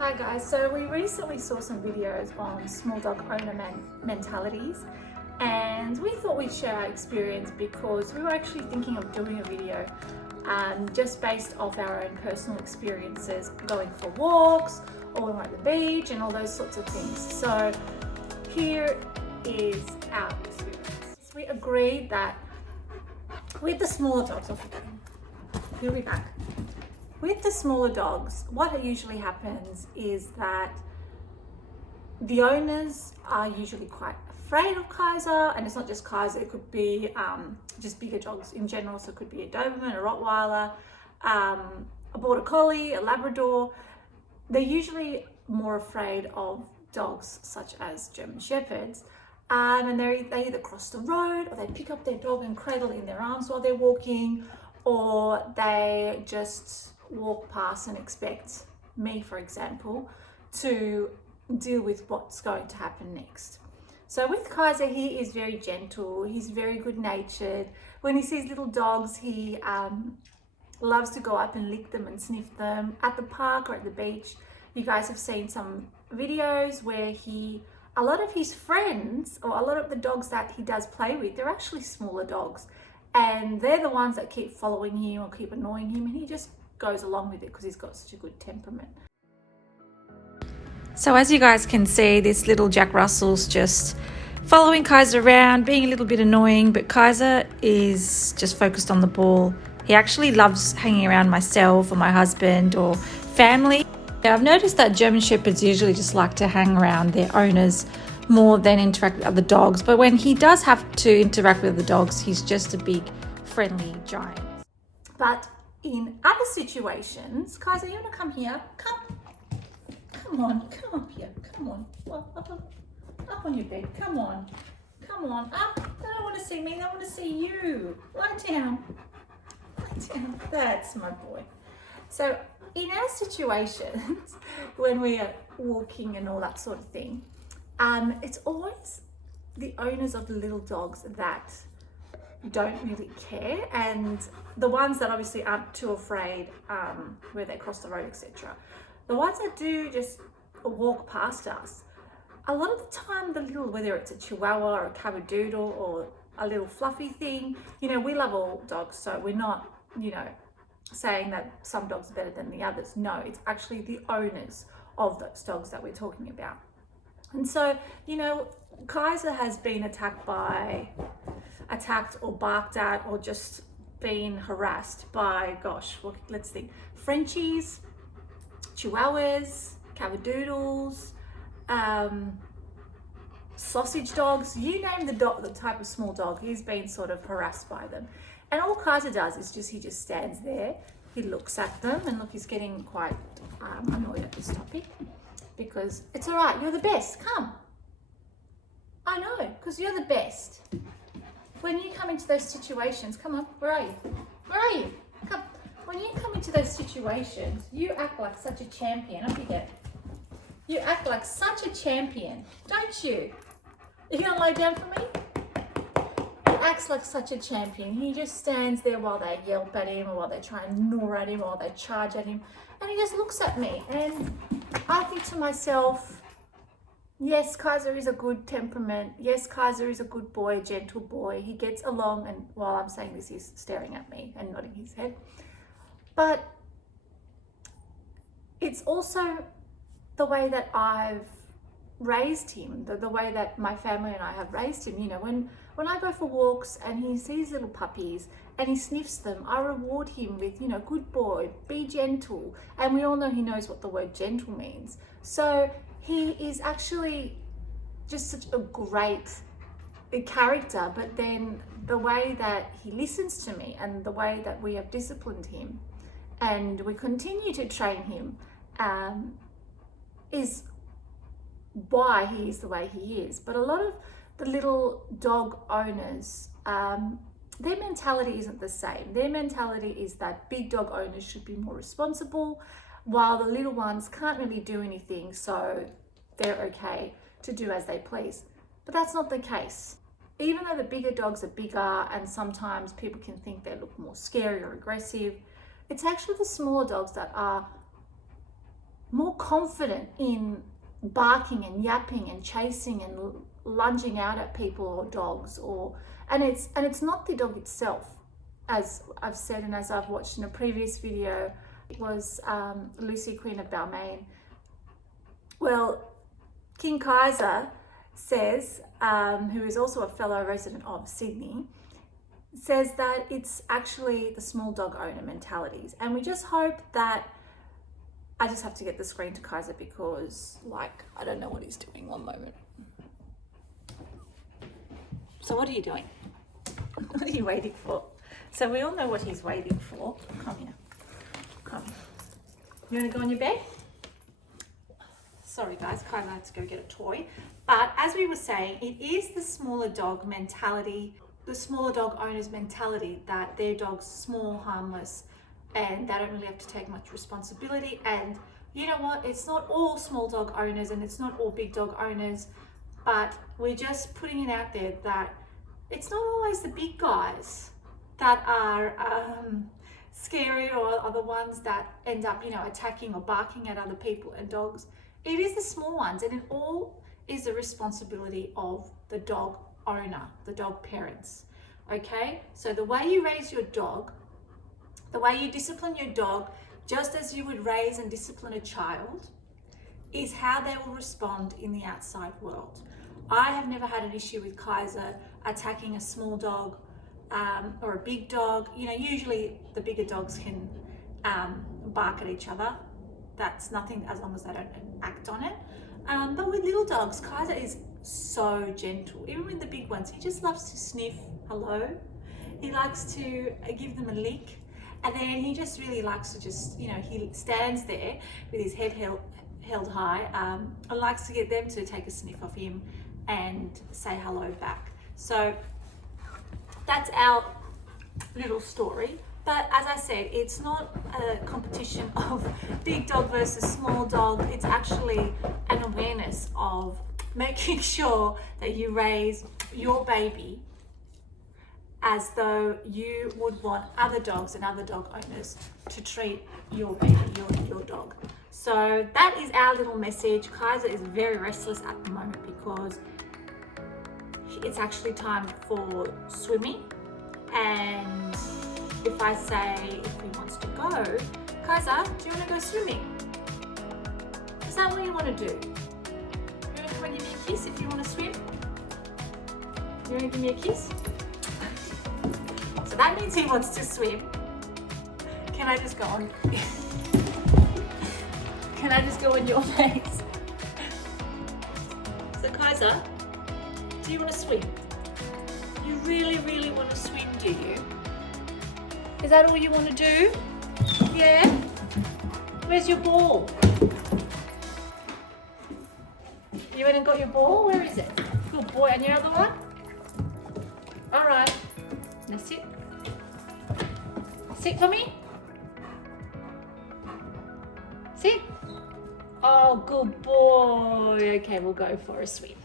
Hi guys, so we recently saw some videos on small dog owner mentalities, and we thought we'd share our experience because we were actually thinking of doing a video just based off our own personal experiences going for walks or when we're at the beach and all those sorts of things. So here is our experience. We agreed that with the smaller dogs, he'll be back. With the smaller dogs, what usually happens is that the owners are usually quite afraid of Kaiser, and it's not just Kaiser, it could be just bigger dogs in general. So it could be a Doberman, a Rottweiler, a Border Collie, a Labrador. They're usually more afraid of dogs such as German Shepherds, and they either cross the road, or they pick up their dog and cradle it in their arms while they're walking, or they just walk past and expect me, for example, to deal with what's going to happen next. So with Kaiser, he is very gentle, he's very good natured. When he sees little dogs, he loves to go up and lick them and sniff them at the park or at the beach. You guys have seen some videos where a lot of his friends, or a lot of the dogs that he does play with, they're actually smaller dogs, and they're the ones that keep following him or keep annoying him, and he just goes along with it because he's got such a good temperament. So as you guys can see, this little Jack Russell's just following Kaiser around, being a little bit annoying, but Kaiser is just focused on the ball. He actually loves hanging around myself or my husband or family. I've noticed that German Shepherds usually just like to hang around their owners more than interact with other dogs, but when he does have to interact with the dogs, he's just a big friendly giant. But in other situations, Kaiser, you want to come here? Come on, come up here, come on. Well, up on your bed, come on, up. They don't want to see me, they want to see you. Lie down, that's my boy. So in our situations, when we are walking and all that sort of thing, it's always the owners of the little dogs that don't really care, and the ones that obviously aren't too afraid where they cross the road, etc. The ones that do just walk past us, a lot of the time, the little, whether it's a Chihuahua or a Cavadoodle or a little fluffy thing, we love all dogs, so we're not, saying that some dogs are better than the others. No, it's actually the owners of those dogs that we're talking about. And so, Kaiser has been attacked or barked at or just been harassed by, let's think, Frenchies, Chihuahuas, Cavadoodles, sausage dogs, you name the type of small dog, he's been sort of harassed by them. And all Kaiser does is he just stands there, he looks at them, and look, he's getting quite annoyed at this topic because it's all right, you're the best, come. I know, because you're the best. When you come into those situations, come on, where are you? Come. When you come into those situations, you act like such a champion. Up you get. You act like such a champion, don't you? Are you gonna lie down for me? He acts like such a champion. He just stands there while they yelp at him, or while they try and gnaw at him, or they charge at him, and he just looks at me. And I think to myself, yes, Kaiser is a good temperament. Yes, Kaiser is a good boy, a gentle boy. He gets along, and while I'm saying this, he's staring at me and nodding his head. But it's also the way that I've raised him, the way that my family and I have raised him. When I go for walks and he sees little puppies and he sniffs them, I reward him with, good boy, be gentle. And we all know he knows what the word gentle means. So he is actually just such a great character, but then the way that he listens to me and the way that we have disciplined him and we continue to train him is why he is the way he is. But a lot of the little dog owners, their mentality isn't the same. Their mentality is that big dog owners should be more responsible, while the little ones can't really do anything, so they're okay to do as they please. But that's not the case. Even though the bigger dogs are bigger and sometimes people can think they look more scary or aggressive, it's actually the smaller dogs that are more confident in barking and yapping and chasing and lunging out at people or dogs, and it's not the dog itself, as I've said and as I've watched in a previous video. It was Lucy, Queen of Balmain. Well, King Kaiser says, who is also a fellow resident of Sydney, says that it's actually the small dog owner mentalities. And we just hope that, I just have to get the screen to Kaiser because, like, I don't know what he's doing. One moment. So what are you doing? What are you waiting for? So we all know what he's waiting for. Come here. Come. You want to go on your bed? Sorry guys, Kaiser had to go get a toy. But as we were saying, it is the smaller dog mentality, the smaller dog owner's mentality that their dog's small, harmless, and they don't really have to take much responsibility. And you know what? It's not all small dog owners and it's not all big dog owners, but we're just putting it out there that it's not always the big guys that are scary or are the ones that end up, you know, attacking or barking at other people and dogs. It is the small ones, and it all is the responsibility of the dog owner, the dog parents. Okay, so the way you raise your dog, the way you discipline your dog, just as you would raise and discipline a child, is how they will respond in the outside world. I have never had an issue with Kaiser attacking a small dog or a big dog. You know, usually the bigger dogs can bark at each other. That's nothing as long as they don't act on it. But with little dogs, Kaiser is so gentle. Even with the big ones, he just loves to sniff hello. He likes to give them a lick. And then he just really likes to just, you know, he stands there with his head held high and likes to get them to take a sniff of him and say hello back. So that's our little story. But as I said, it's not a competition of big dog versus small dog. It's actually an awareness of making sure that you raise your baby as though you would want other dogs and other dog owners to treat your baby, your dog. So that is our little message. Kaiser is very restless at the moment because it's actually time for swimming. And if I say if he wants to go, Kaiser, do you want to go swimming? Is that what you want to do? You want to come and give me a kiss if you want to swim? You want to give me a kiss? So that means he wants to swim. Can I just go on? Can I just go on your face? So Kaiser, do you want to swim? You really, really want to swim, do you? Is that all you want to do? Yeah? Where's your ball? You went and got your ball? Where is it? Good boy. And your other one? All right. Now sit. Sit, Tommy. Sit. Oh, good boy. Okay, we'll go for a swim.